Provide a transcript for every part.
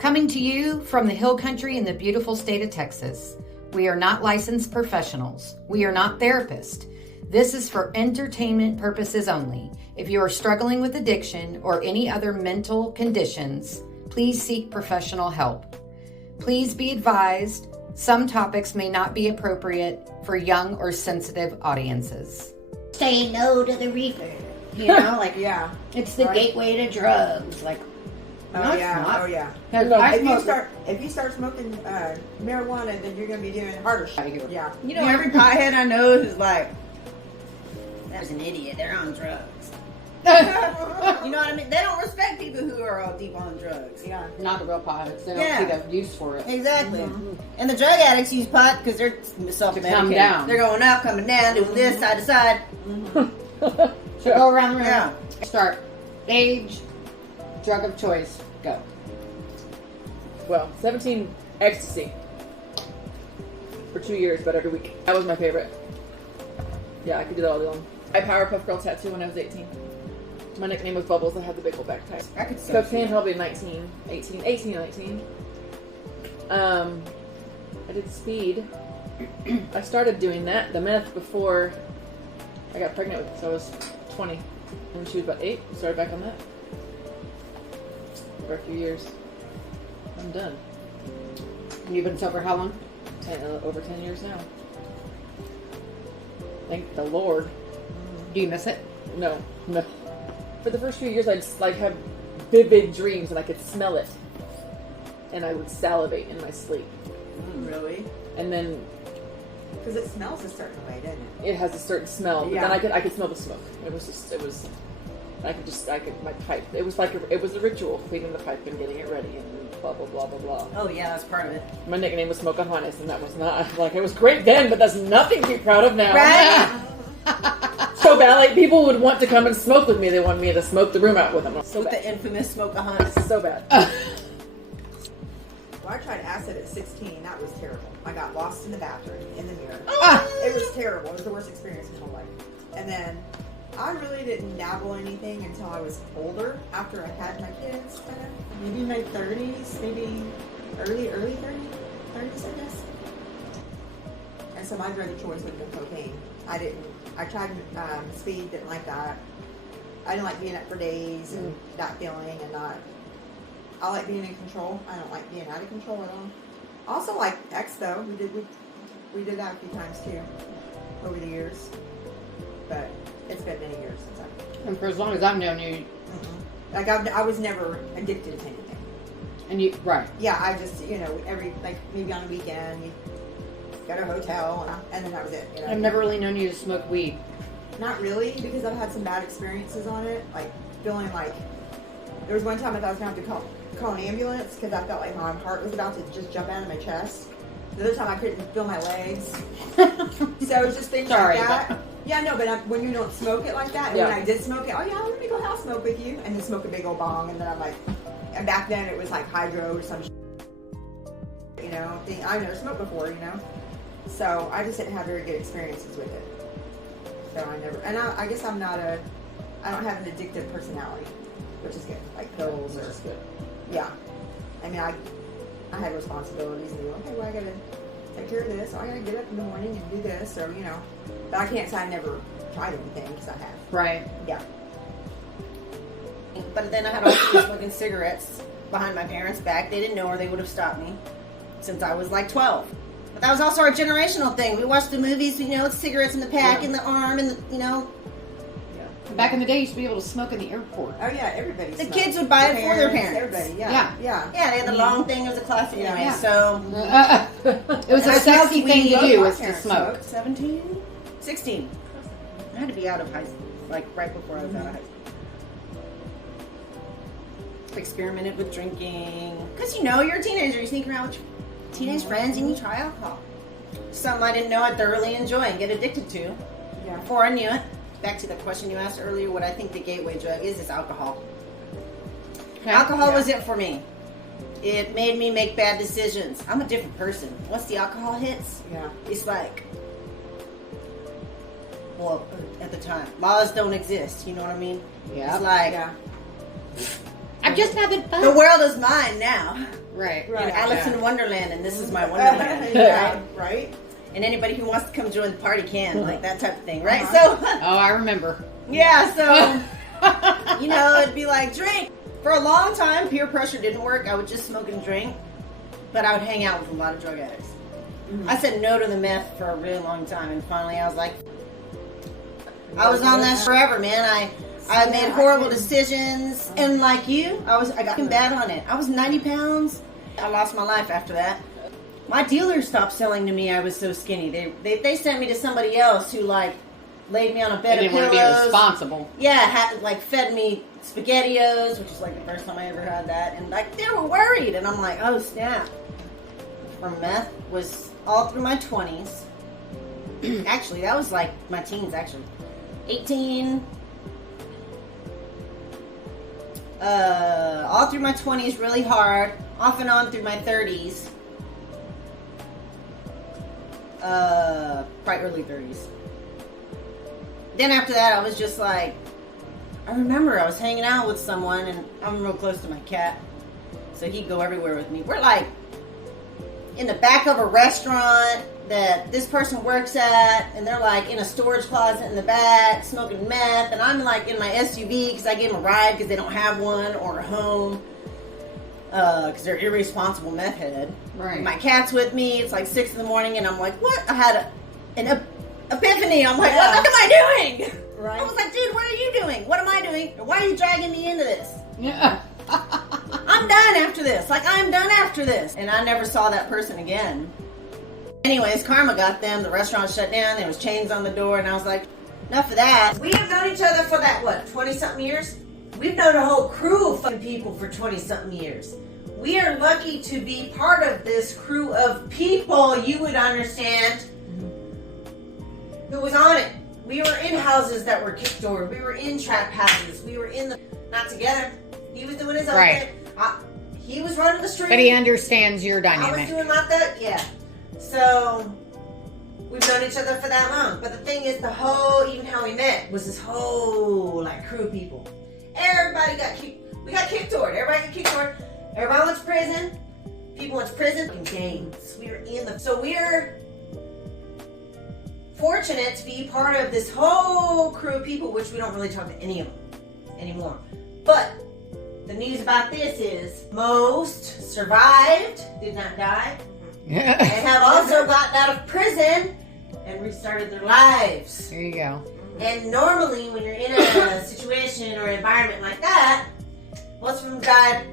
Coming to you from the Hill Country in the beautiful state of Texas. We are not licensed professionals. We are not therapists. This is for entertainment purposes only. If you are struggling with addiction or any other mental conditions, please seek professional help. Please be advised, some topics may not be appropriate for young or sensitive audiences. Say no to the reefer. You know, like, Yeah. it's the gateway to drugs. Like, Oh no, it's yeah. not. Oh yeah. If you start smoking marijuana, then you're gonna be doing harder shit. Yeah. You know, every pothead I know is like, that was an idiot. They're on drugs. You know what I mean? They don't respect people who are all deep on drugs. Yeah. Not the real potheads. They don't Yeah. see the use for it. Exactly. And the drug addicts use pot because they're self-medicating. come down. They're going up, coming down, doing this side to side. So go around the room. Yeah. Start. Age, drug of choice, go. Well, 17 ecstasy for 2 years, but every week. That was my favorite. Yeah, I could do that all day long. I Powerpuff Girl tattoo when I was 18. My nickname was Bubbles. I had the big old backpack. I could see Cocaine probably 18, 19. I did speed. I started doing that, the meth, before I got pregnant with, so I was 20. When she was about 8, I started back on that. For a few years. I'm done. And you've been sober how long? Over 10 years now. Thank the Lord. Do you miss it? No. For the first few years, I'd just, like, have vivid dreams and I could smell it. And I would salivate in my sleep. Really? And then Because it smells a certain way, doesn't it? it has a certain smell. But Yeah. then I could smell the smoke. My pipe. It was a ritual, cleaning the pipe and getting it ready and blah, blah, blah, blah, blah. Oh, yeah, that's part of it. My nickname was Smoke on Harness, and that was not, like, it was great then, but that's nothing to be proud of now. Right? So bad, like, people would want to come and smoke with me. They wanted me to smoke the room out with them. So With bad. the infamous smoke a hunt. So bad. Well, I tried acid at 16. That was terrible. I got lost in the bathroom, in the mirror. Oh. It was terrible. It was the worst experience of my life. And then I really didn't dabble in anything until I was older, after I had my kids, kind of. Maybe my 30s, maybe early 30s, I guess. And so my drug of choice would have been cocaine. I tried speed, didn't like that. I didn't like being up for days and that feeling and not. I like being in control. I don't like being out of control at all. I also like X though. We did that a few times too over the years. But it's been many years since And for as long as I've known you, like I was never addicted to anything. and you, right. Yeah, I just maybe on a weekend you go to a hotel and then that was it. You know? I've never really known you to smoke weed. Not really, because I've had some bad experiences on it. Like feeling like there was one time I thought I was gonna have to call an ambulance because I felt like my heart was about to just jump out of my chest. The other time I couldn't feel my legs. So it was just things Sorry, like that. Yeah, no, but when you don't smoke it like that, and Yeah. when I did smoke it, oh yeah, let me go house smoke with you, and then smoke a big old bong, and then I'm like, and back then it was like hydro or some shit, you know, thing I've never smoked before, you know. So I just didn't have very good experiences with it. So I guess I don't have an addictive personality, which is good, like pills or, That's good. yeah. I mean, I had responsibilities and okay, well I gotta take care of this, or I gotta get up in the morning and do this, or you know. But I can't say I never tried anything, because I have. Right. Yeah. But then I had also been smoking cigarettes behind my parents' back. They didn't know, or they would have stopped me since I was like 12. But that was also our generational thing. We watched the movies, you know, cigarettes in the pack, in the arm, and you know. Back in the day, you used to be able to smoke in the airport. Oh yeah, everybody. The smoked. kids would buy it for their parents. Everybody, Yeah. yeah. Yeah. Yeah, they had the long thing. It was a classic Yeah. anyway. Yeah. So It was And a I sexy smoked thing weed. to do, My was to parents smoke. smoked. 17? 16. I had to be out of high school, like right before I was out of high school. Experimented with drinking. Because you know, you're a teenager. You sneak around with your teenage friends and you try alcohol. Something I didn't know I'd thoroughly enjoy and get addicted to. Yeah. Before I knew it, back to the question you asked earlier, what I think the gateway drug is alcohol. Okay. Alcohol was it for me. It made me make bad decisions. I'm a different person. Once the alcohol hits, Yeah. it's like, well, at the time, laws don't exist. You know what I mean? Yeah. It's like, Yeah. I'm just having fun. the world is mine now. Right. Right. Alice in Wonderland, and this is my Wonderland. Yeah, Right? right? And anybody who wants to come join the party can, like that type of thing, right? Uh-huh. Oh, I remember. So, yeah, so, you know, it'd be like, drink. For a long time, peer pressure didn't work. I would just smoke and drink, but I would hang out with a lot of drug addicts. I said no to the meth for a really long time, and finally I was like, I was on that forever, man. I made horrible decisions, and like you, I got bad on it. I was 90 pounds. I lost my life after that. My dealer stopped selling to me. I was so skinny. They sent me to somebody else who like laid me on a bed They of didn't want to be pillows. responsible. Yeah, like fed me SpaghettiOs, which is like the first time I ever had that, and like they were worried, and I'm like, oh snap. From meth was all through my 20s. Actually, that was like my teens. Actually, 18. All through my 20s, really hard. Off and on through my 30s. Probably early 30s. Then after that, I was just like, I remember I was hanging out with someone, and I'm real close to my cat, so he'd go everywhere with me. We're like in the back of a restaurant that this person works at, and they're like in a storage closet in the back smoking meth, and I'm like in my SUV because I gave them a ride because they don't have one or a home because they're irresponsible meth head. Right. My cat's with me. It's like 6 in the morning, and I'm like, what? I had an epiphany. I'm like, what am I doing? Right. I was like, dude, what are you doing? What am I doing? And why are you dragging me into this? Yeah. I'm done after this. Like, I'm done after this. And I never saw that person again. Anyways, karma got them. The restaurant shut down. There was chains on the door. And I was like, enough of that. We have known each other for that, 20-something years? We've known a whole crew of fucking people for 20-something years. We are lucky to be part of this crew of people, you would understand, who was on it. We were in houses that were kicked door. We were in trap houses. We were not together. He was doing his own Right. thing. He was running the street. But he understands your I was dynamic. doing my thing. Yeah. So we've known each other for that long. But the thing is, even how we met was this whole like crew of people. Everybody got kicked. We got kicked toward. Everybody got kicked toward. Everybody went to prison. People went to prison. In gangs. We were so we're fortunate to be part of this whole crew of people, which we don't really talk to any of them anymore. But the news about this is most survived, did not die, and have also gotten out of prison and restarted their lives. There you go. And normally when you're in a situation or environment like that, most of them died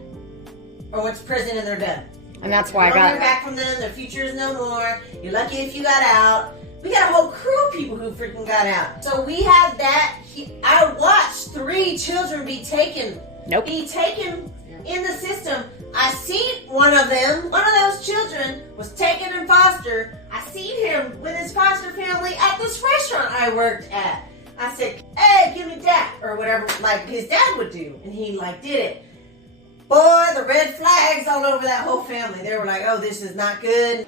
or went to prison and they're done. And that's why I You don't hear got back from them, their future is no more. You're lucky if you got out. We got a whole crew of people who freaking got out. So we had that. I watched 3 children be taken. Nope. In the system. I seen one of them. One of those children was taken in foster. I seen him with his foster family at this restaurant I worked at. I said, hey, give me that. Or whatever, like his dad would do. And he like did it. Boy, the red flags all over that whole family. They were like, oh, this is not good.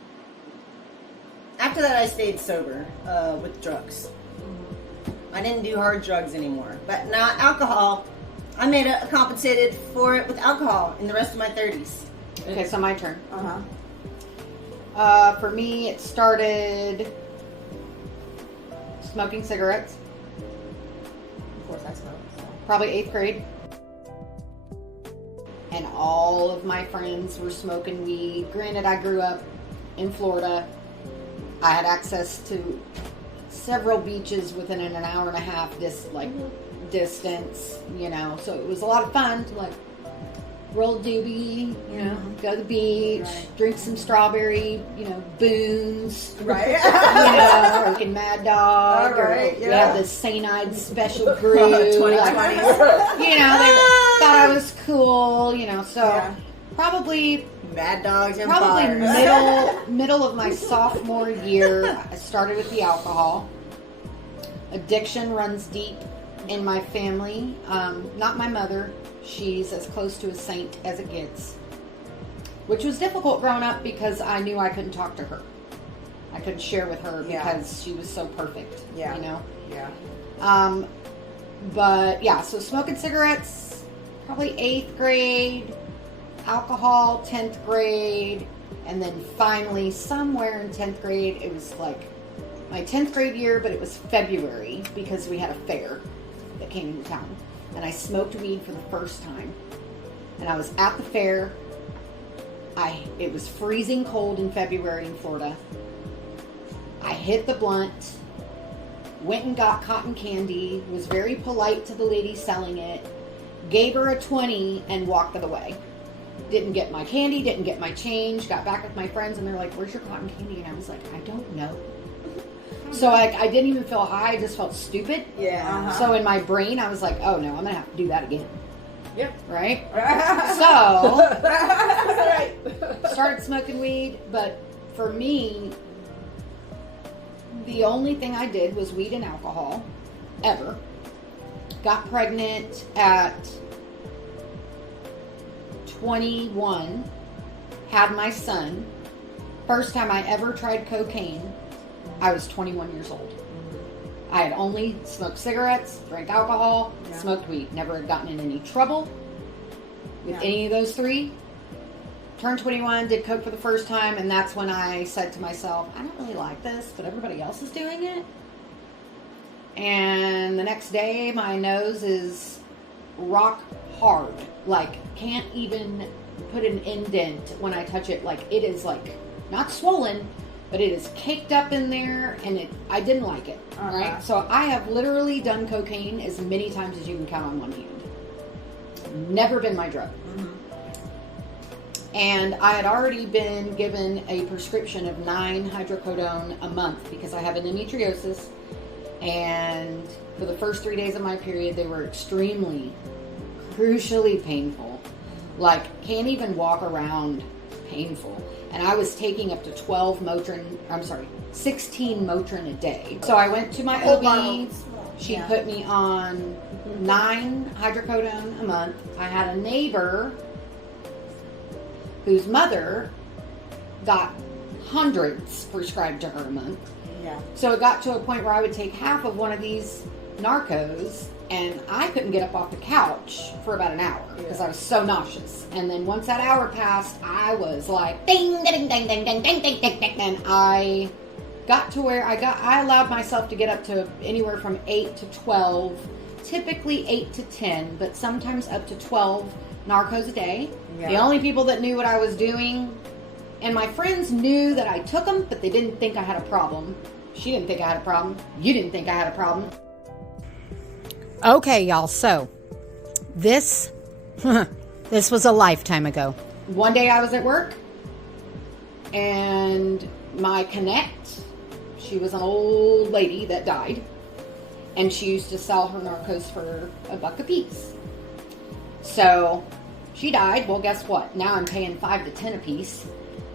After that, I stayed sober with drugs. I didn't do hard drugs anymore. But not alcohol. I compensated for it with alcohol in the rest of my 30s. Okay, so my turn. Uh-huh. For me, it started smoking cigarettes. Of course I smoke. So. Probably 8th grade. And all of my friends were smoking weed. Granted, I grew up in Florida. I had access to several beaches within an hour and a half distance, so it was a lot of fun to like roll a doobie, go to the beach, drink some strawberry, boons, Right. Working Mad Dog, All right, or we yeah. had the St. Ides special brew, 2020s. they thought I was cool, so Yeah. probably Mad dogs and bars. middle of my sophomore year, I started with the alcohol. Addiction runs deep in my family. Not my mother. She's as close to a saint as it gets. Which was difficult growing up because I knew I couldn't talk to her. I couldn't share with her because she was so perfect. Yeah. Yeah. But yeah, so smoking cigarettes, probably 8th grade. alcohol 10th grade, and then finally somewhere in 10th grade, it was like my 10th grade year, but it was February because we had a fair that came into town. And I smoked weed for the first time. And I was at the fair. It was freezing cold in February in Florida. I hit the blunt, went and got cotton candy, was very polite to the lady selling it, gave her a 20 and walked it away. Didn't get my candy, didn't get my change, got back with my friends and they're like, where's your cotton candy? And I was like, I don't know. So I didn't even feel high, I just felt stupid. Yeah. So in my brain, I was like, oh no, I'm going to have to do that again. Yep. Right? So, Right. started smoking weed, but for me, the only thing I did was weed and alcohol, ever. Got pregnant at 21, had my son. First time I ever tried cocaine, I was 21 years old. I had only smoked cigarettes, drank alcohol, smoked weed. Never had gotten in any trouble with any of those three. Turned 21, did coke for the first time, and that's when I said to myself, I don't really like this, but everybody else is doing it. And the next day, my nose is rock hard. Like, can't even put an indent when I touch it. Like, it is like, not swollen, but it is caked up in there, and I didn't like it, right? So I have literally done cocaine as many times as you can count on one hand. Never been my drug. And I had already been given a prescription of 9 hydrocodone a month because I have endometriosis, and for the first 3 days of my period, they were extremely, crucially painful. Like, can't even walk around, painful. And I was taking up to 16 Motrin a day. So I went to my OB. She put me on 9 hydrocodone a month. I had a neighbor whose mother got hundreds prescribed to her a month. Yeah. So it got to a point where I would take half of one of these Narcos, and I couldn't get up off the couch for about an hour because I was so nauseous. And then once that hour passed, I was like, ding, ding, ding, ding, ding, ding, ding, ding, ding, and I got to where I allowed myself to get up to anywhere from 8 to 12, typically 8 to 10, but sometimes up to 12 Narcos a day. The only people that knew what I was doing, and my friends knew that I took them, but they didn't think I had a problem. She didn't think I had a problem. You didn't think I had a problem. Okay, y'all, so this was a lifetime ago. One day I was at work, and my Connect, she was an old lady that died, and she used to sell her Narcos for $1 a piece. So she died. Well, guess what? Now I'm paying 5 to 10 a piece,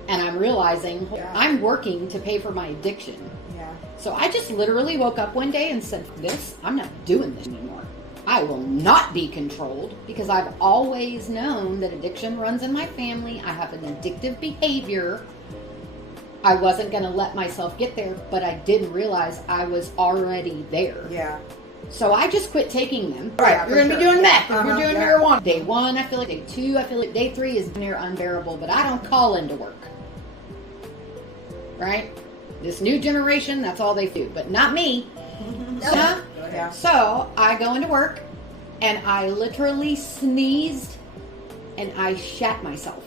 and I'm realizing I'm working to pay for my addiction. So I just literally woke up one day and said, I'm not doing this anymore. I will not be controlled, because I've always known that addiction runs in my family. I have an addictive behavior. I wasn't going to let myself get there, but I didn't realize I was already there. Yeah. So I just quit taking them. Yeah, You're going to be doing meth. If you're doing yeah. marijuana. Day 1, I feel like. Day 2, I feel like. Day 3 is near unbearable, but I don't call into work. Right? This new generation, that's all they do, but not me. Yeah. So I go into work, and I literally sneezed, and I shat myself.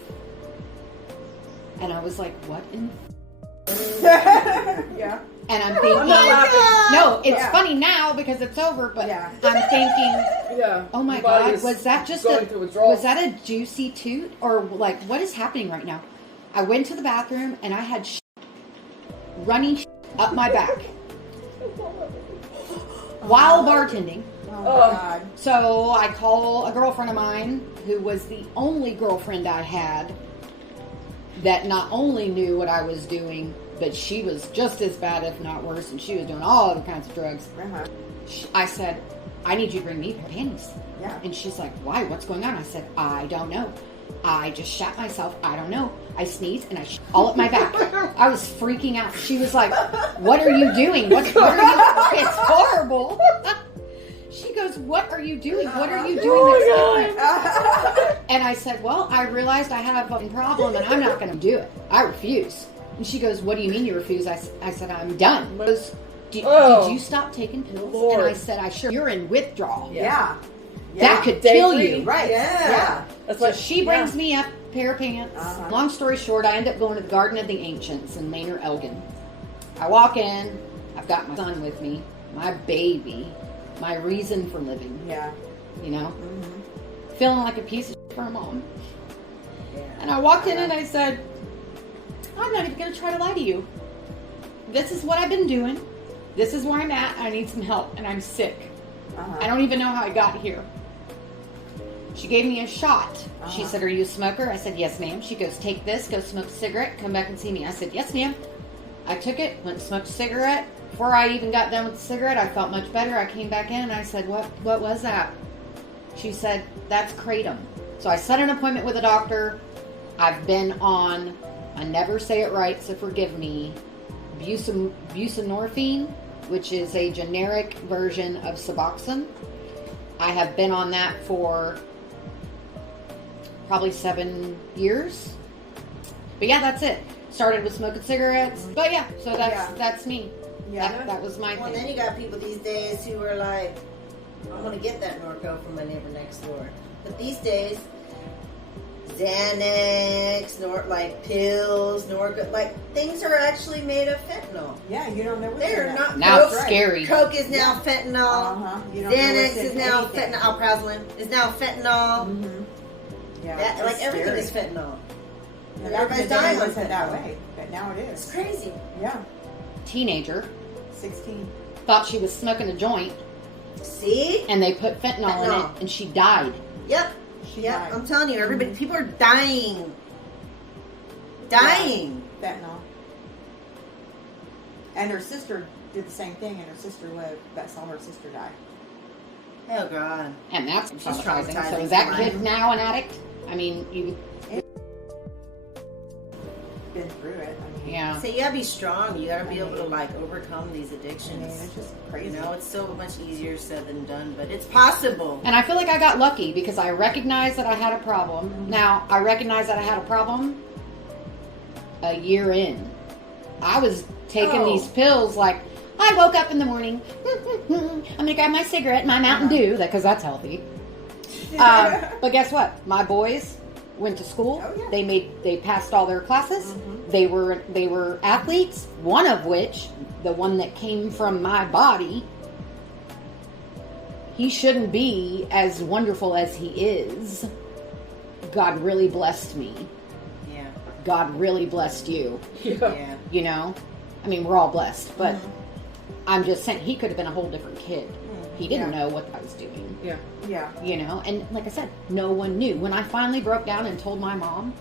And I was like, what in... Yeah. And I'm thinking, no, it's funny now because it's over, but I'm thinking, oh my God, was that just was that a juicy toot? Or like, what is happening right now? I went to the bathroom, and I had running up my back while bartending. Oh my God. So I call a girlfriend of mine who was the only girlfriend I had that not only knew what I was doing, but she was just as bad, if not worse, and she was doing all other kinds of drugs. I said, I need you to bring me panties. Yeah. And she's like, why? What's going on? I said, I don't know. I just shat myself. I don't know. I sneezed and I all up my back. I was freaking out. She was like, what are you doing? What are you? It's horrible. She goes, what are you doing? What are you doing Oh that's my different? And I said, well, I realized I have a problem and I'm not going to do it. I refuse. And she goes, what do you mean you refuse? I said, I'm done. She goes, did you stop taking pills? Lord. And I said, I sure. You're in withdrawal. Yeah. That could Day kill three. you. Right. Yeah. That's So like she brings me up a pair of pants. Uh-huh. Long story short, I end up going to the Garden of the Ancients in Manor Elgin. I walk in. I've got my son with me, my baby, my reason for living. Yeah. You know, Mm-hmm. feeling like a piece of shit for a mom. And I walked in and I said, I'm not even going to try to lie to you. This is what I've been doing. This is where I'm at. I need some help and I'm sick. Uh-huh. I don't even know how I got here. She gave me a shot. She Uh-huh. said, are you a smoker? I said, yes, ma'am. She goes, take this, go smoke a cigarette, come back and see me. I said, yes, ma'am. I took it, went and smoked a cigarette. Before I even got done with the cigarette, I felt much better. I came back in and I said, what was that? She said, that's kratom. So I set an appointment with a doctor. I've been on, I never say it right, so forgive me, buprenorphine, which is a generic version of Suboxone. I have been on that for probably 7 years. But yeah, that's it. Started with smoking cigarettes. But yeah, so that's me. Yeah. That was my Well, thing. then you got people these days who are like, I'm gonna get that Norco from my neighbor next door. But these days, Xanax, like pills, Norco, like things are actually made of fentanyl. Yeah, you don't know what's They're in that. not. Now Coke, it's scary. Coke is now fentanyl. Uh-huh. You don't know Xanax what's in is now anything. fentanyl. Alprazolam is now fentanyl. Mm-hmm. Yeah. That, like it's everything scary. is fentanyl. Yeah, And back in the everybody's day, dying it on wasn't that fentanyl. way, but now it It's is. crazy. Yeah. Teenager 16. thought she was smoking a joint See? and they put fentanyl in Fentanyl. it and she died. Yep. She Yep. died. I'm telling you, everybody, people are dying. Dying. Fentanyl. And her sister did the same thing, and her sister lived, but saw her sister die. Oh God. And that's traumatizing. So traumatizing is that for kid life. now an addict? I mean, you, Been through it. I mean, yeah. So you gotta be strong. You gotta be able to like overcome these I mean, addictions. it's just You crazy. know, it's so much easier said than done, but it's possible. And I feel like I got lucky because I recognized that I had a problem. Now, I recognized that I had a problem a year in. I was taking Oh. these pills like, I woke up in the morning, I'm going to grab my cigarette and my Mountain Dew, because that's healthy. But guess what? My boys went to school. Oh, yeah. They passed all their classes. They were athletes, one of which, the one that came from my body, he shouldn't be as wonderful as he is. God really blessed me. Yeah. God really blessed you. Yeah. You know? I mean, we're all blessed, but I'm just saying he could have been a whole different kid. He didn't know what I was doing. Yeah. Yeah. You know? And like I said, no one knew. When I finally broke down and told my mom,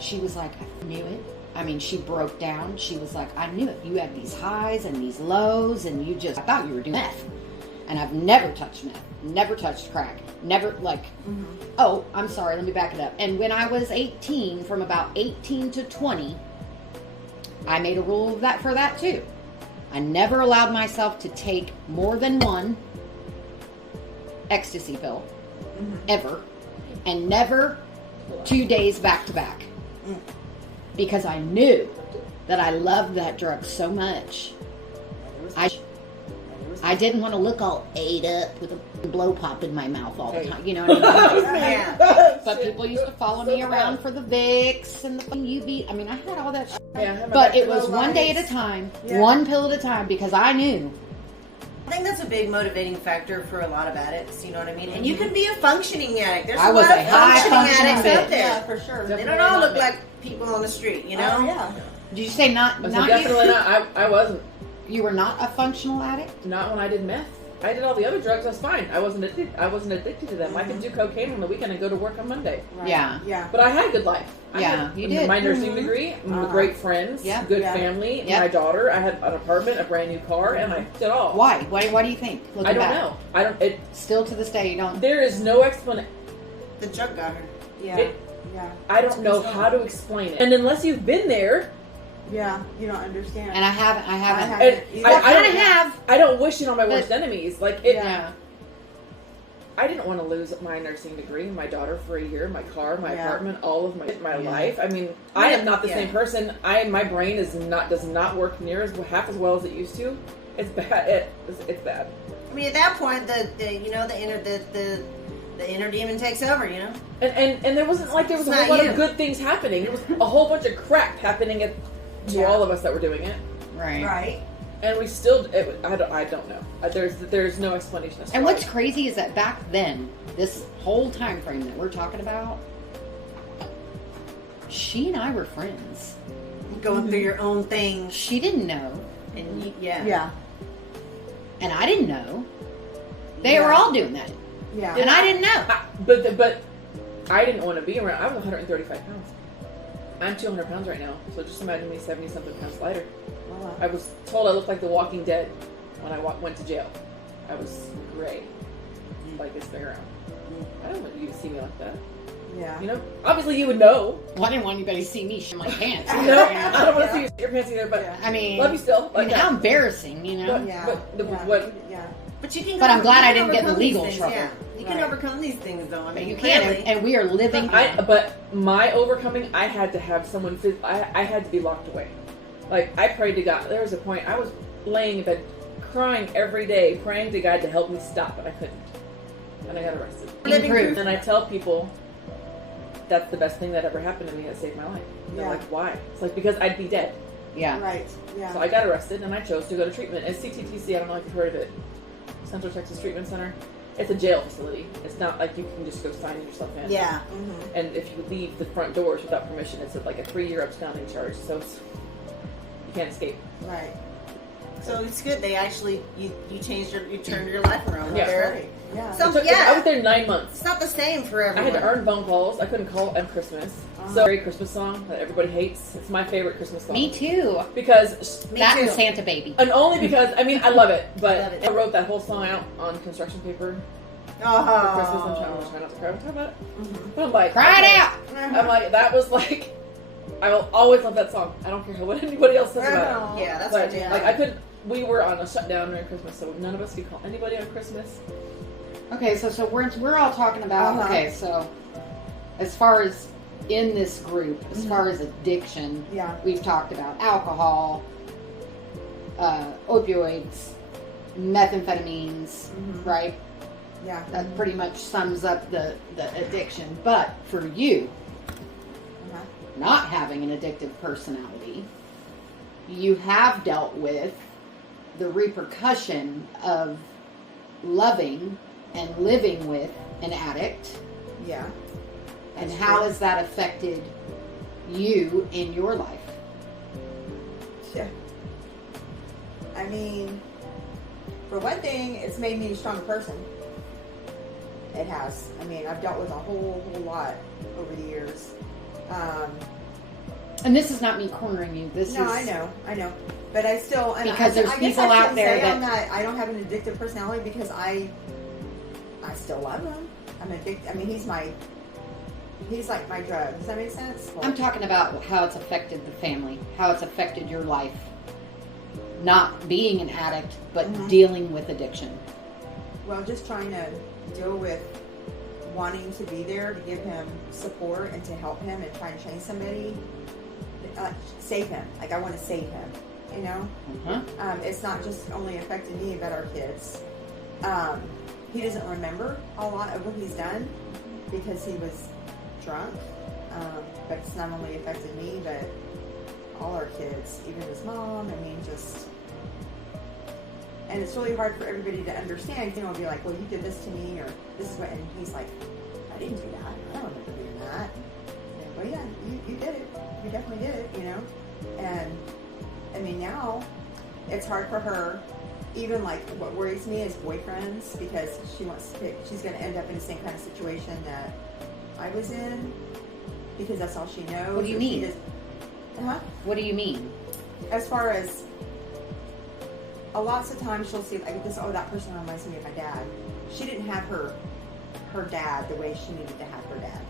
she was like, I knew it. I mean, she broke down. She was like, I knew it. You had these highs and these lows, and I thought you were doing meth. And I've never touched meth, never touched crack, never, like, oh, I'm sorry, let me back it up. And when I was 18, from about 18 to 20, I made a rule of that for that too. I never allowed myself to take more than one ecstasy pill, ever, and never 2 days back to back. Because I knew that I loved that drug so much. I didn't want to look all ate up with a blow pop in my mouth all the time. You know what I mean? Yeah. But people used to follow me around for the Vicks and the UV. I mean, I had all that shit. Yeah. But it was one day at a time, one pill at a time, because I knew. I think that's a big motivating factor for a lot of addicts. You know what I mean? And you can be a functioning addict. There's I a was lot a of high functioning functioning addicts out bitch. there. Yeah, for sure. They don't all look like people on the street. You know? Oh, yeah. Did you say not So you? definitely not. I wasn't. You were not a functional addict? Not when I did meth. I did all the other drugs. That's fine. I wasn't addicted to them. I could do cocaine on the weekend and go to work on Monday. Right. Yeah. Yeah. But I had a good life. I Yeah, had you did. my nursing degree, great friends, Yeah. good Yeah. family, Yeah. my daughter. I had an apartment, a brand new car, and I did it all. Why? Why do you think? Looking I don't back. know. I don't. It. Still to this day, you don't. There is no explanation. The drug got her. Yeah. It- Yeah. I don't know how to explain it. And unless you've been there, Yeah, you don't understand. And I haven't. I And haven't either. Well, I don't- kind of have. I don't wish it on my But- worst enemies. Like it. Yeah. I didn't want to lose my nursing degree, my daughter for a year, my car, my Yeah. apartment, all of my Yeah. life. I mean, I am not the Yeah. same person. My brain does not work near as half as well as it used to. It's bad. It's bad. I mean, at that point, the inner demon takes over. You know. And there wasn't like there was It's a whole not lot you. of good things happening. There was a whole bunch of crap happening to Yeah. all of us that were doing it, Right. Right. and we still. I don't know. There's no explanation. As to And why. what's crazy is that back then, this whole time frame that we're talking about, she and I were friends. Going through your own things, She didn't know, and yeah. Yeah. and I didn't know. They Yeah. were all doing that, Yeah. and I didn't know. But I didn't want to be around. I was 135 pounds. I'm 200 pounds right now, so just imagine me 70 something pounds lighter. Wow. I was told I looked like The Walking Dead when I went to jail. I was gray, like this thing around. I don't want you to see me like that. Yeah. You know, obviously you would know. Well, I didn't want anybody to see me shit my pants. No, I don't want to see your pants either. But Yeah. I mean, love you still. I mean, Like how that. embarrassing, you know? But- Yeah. the- yeah. what- Yeah. But you can. But I'm glad you I can didn't get in overcome legal these things, trouble. Yeah. You can Right. overcome these things, though. I mean, You can, clearly. and we are living. But my overcoming, I had to have someone. I had to be locked away. Like I prayed to God. There was a point I was laying in bed, crying every day, praying to God to help me stop, but I couldn't, and I got arrested. Living proof. And I tell people that's the best thing that ever happened to me. That saved my life. And they're Yeah. like, why? It's like because I'd be dead. Yeah. Right. Yeah. So I got arrested, and I chose to go to treatment. It's CTTC. I don't know if you've heard of it. Central Texas Treatment Center. It's a jail facility. It's not like you can just go sign yourself in. Yeah. Mm-hmm. And if you leave the front doors without permission, it's like a 3-year absconding charge. So you can't escape. Right. So it's good. They actually you turned your life around. Yeah. There. Right. Yeah. So- It took- yeah. I was there 9 months. It's not the same for I everyone. had to earn phone calls. I couldn't call on Christmas. So, very Christmas song that everybody hates. It's my favorite Christmas song. Me too. Because, Me That too. and Santa Baby. and only because, I mean, I love it, but Love it. I wrote that whole song out on construction paper for Oh. Christmas. I'm trying not to cry every time about it. Mm-hmm. But I'm like, Cry okay. it out. I'm like, that was like, I will always love that song. I don't care what anybody else says about it. Yeah, that's But, what I did. like, I couldn't, we were on a shutdown during Christmas, so none of us could call anybody on Christmas. Okay, so we're all talking about. Uh-huh. Okay, so as far as in this group, as far as addiction, Yeah. we've talked about alcohol, opioids, methamphetamines, Mhm. right? Yeah. That pretty much sums up the addiction. But for you, Uh-huh. not having an addictive personality, you have dealt with the repercussion of loving and living with an addict. Yeah. And That's how true. has that affected you in your life? Yeah. I mean, for one thing, it's made me a stronger person. It has. I mean, I've dealt with a whole lot over the years. And this is not me cornering you. This No, is I know, but I still and Because there's I guess people I out shouldn't there say that- I'm not, I don't have an addictive personality because I still love him. I'm addicted. I mean, he's like my drug. Does that make sense? I'm talking about how it's affected the family, how it's affected your life. Not being an addict, but Mhm. dealing with addiction. Well, just trying to deal with wanting to be there to give him support and to help him and try and change somebody, save him. Like I want to save him, you know. Uh-huh. It's not just only affected me, but our kids. He doesn't remember a lot of what he's done because he was drunk. But it's not only affected me, but all our kids, even his mom. I mean, just. And it's really hard for everybody to understand. You know, be like, well, you did this to me, or this is what, and he's like, I didn't do that. I don't remember doing that. And, well, yeah, you did it. You definitely did it, you know? And, I mean, now, it's hard for her, even like, what worries me is boyfriends, because she wants to pick, she's going to end up in the same kind of situation that I was in, because that's all she knows. What do you or she mean? just- Uh-huh. What do you mean? As far as lots of times she'll see like this, oh, that person reminds me of my dad. She didn't have her dad the way she needed to have her dad.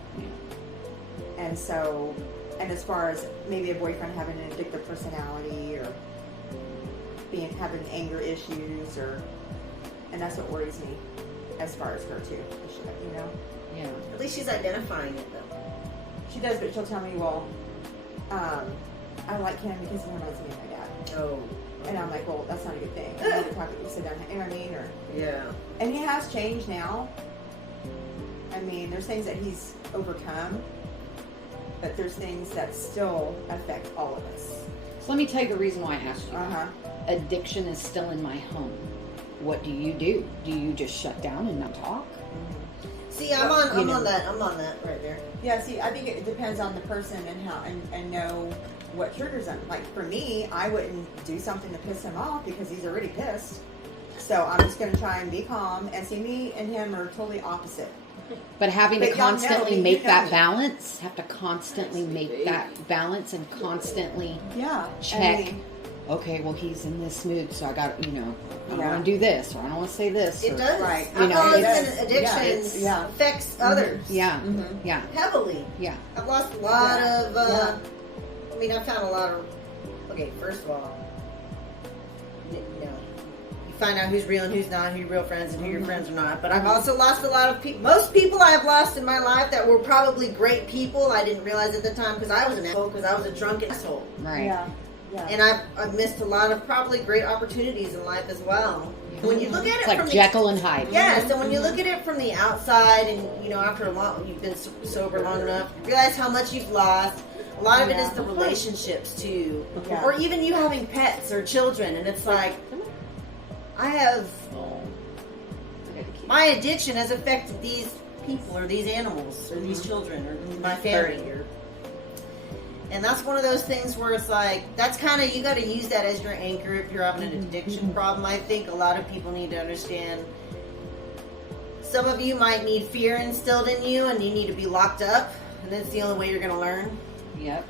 And so And as far as maybe a boyfriend having an addictive personality or having anger issues, and that's what worries me as far as her too. You know, Yeah. At least she's identifying it though. she does, but she'll tell me, well, I like him because he reminds me of my dad. Oh. And I'm like, well, that's not a good thing. I need to talk to you, sit down, you know what I mean? Yeah. And he has changed now. I mean, there's things that he's overcome, but there's things that still affect all of us. So let me tell you the reason why I asked you. Uh-huh. Addiction is still in my home. What do? Do you just shut down and not talk? See, I'm on You know. that right there. Yeah, see, I think it depends on the person and how, and know what triggers them. Like for me, I wouldn't do something to piss him off because he's already pissed. So I'm just going to try and be calm. And see, me and him are totally opposite. But having But to y'all know constantly me, make you know that me. balance, have to constantly make that balance and constantly Yeah. check. I mean, Okay, well he's in this mood, so I got I don't Yeah. want to do this, or I don't want to say this. It or- does. Right. You know, Alcoholism it and does. addictions Yeah. affects others Yeah, Mhm. yeah, heavily. yeah. I've lost a lot Yeah. of. I mean, I found a lot of. Okay, first of all, you find out who's real and who's not, who your real friends and who your friends are not. But I've also lost a lot of people. Most people I have lost in my life that were probably great people. I didn't realize at the time because I was an asshole, because I was a drunk asshole. Right. Yeah. Yeah. And I've missed a lot of probably great opportunities in life as well. When you look at it It's like from Jekyll and Hyde. Yes, and when you look at it from the outside, and after you've been sober long enough, you realize how much you've lost. A lot of it is the relationships too, Yeah. or even you having pets or children, and it's like, I have my addiction has affected these people or these animals or these children or my family and that's one of those things where it's like, that's kind of, you got to use that as your anchor if you're having an addiction problem. I think a lot of people need to understand, some of you might need fear instilled in you and you need to be locked up, and that's the only way you're going to learn. Yep.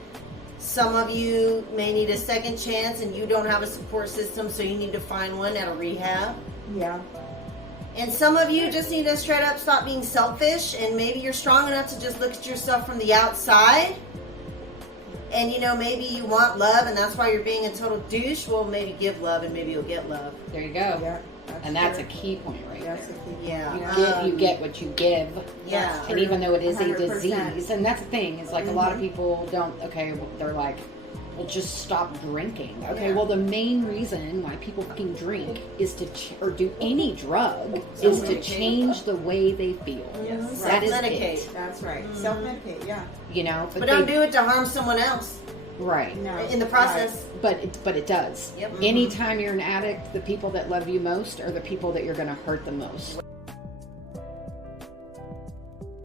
Some of you may need a second chance and you don't have a support system, so you need to find one at a rehab. Yeah. And some of you just need to straight up stop being selfish, and maybe you're strong enough to just look at yourself from the outside. And maybe you want love and that's why you're being a total douche. Well, maybe give love and maybe you'll get love. There you go. Yeah. And that's a key point right That's there. a key. Yeah. You get what you give. Yeah. And even though it is a 100%. disease, and that's the thing, is like a lot of people don't, they're like, well, just stop drinking. Okay, Yeah. well, the main reason why people fucking drink is to, or do any drug, is to change the way they feel. Yes. That is Self-medicate. it. That's right. Self-medicate, yeah. But don't do it to harm someone else Right. No. in the process. But it does. Yep. Anytime you're an addict, the people that love you most are the people that you're going to hurt the most.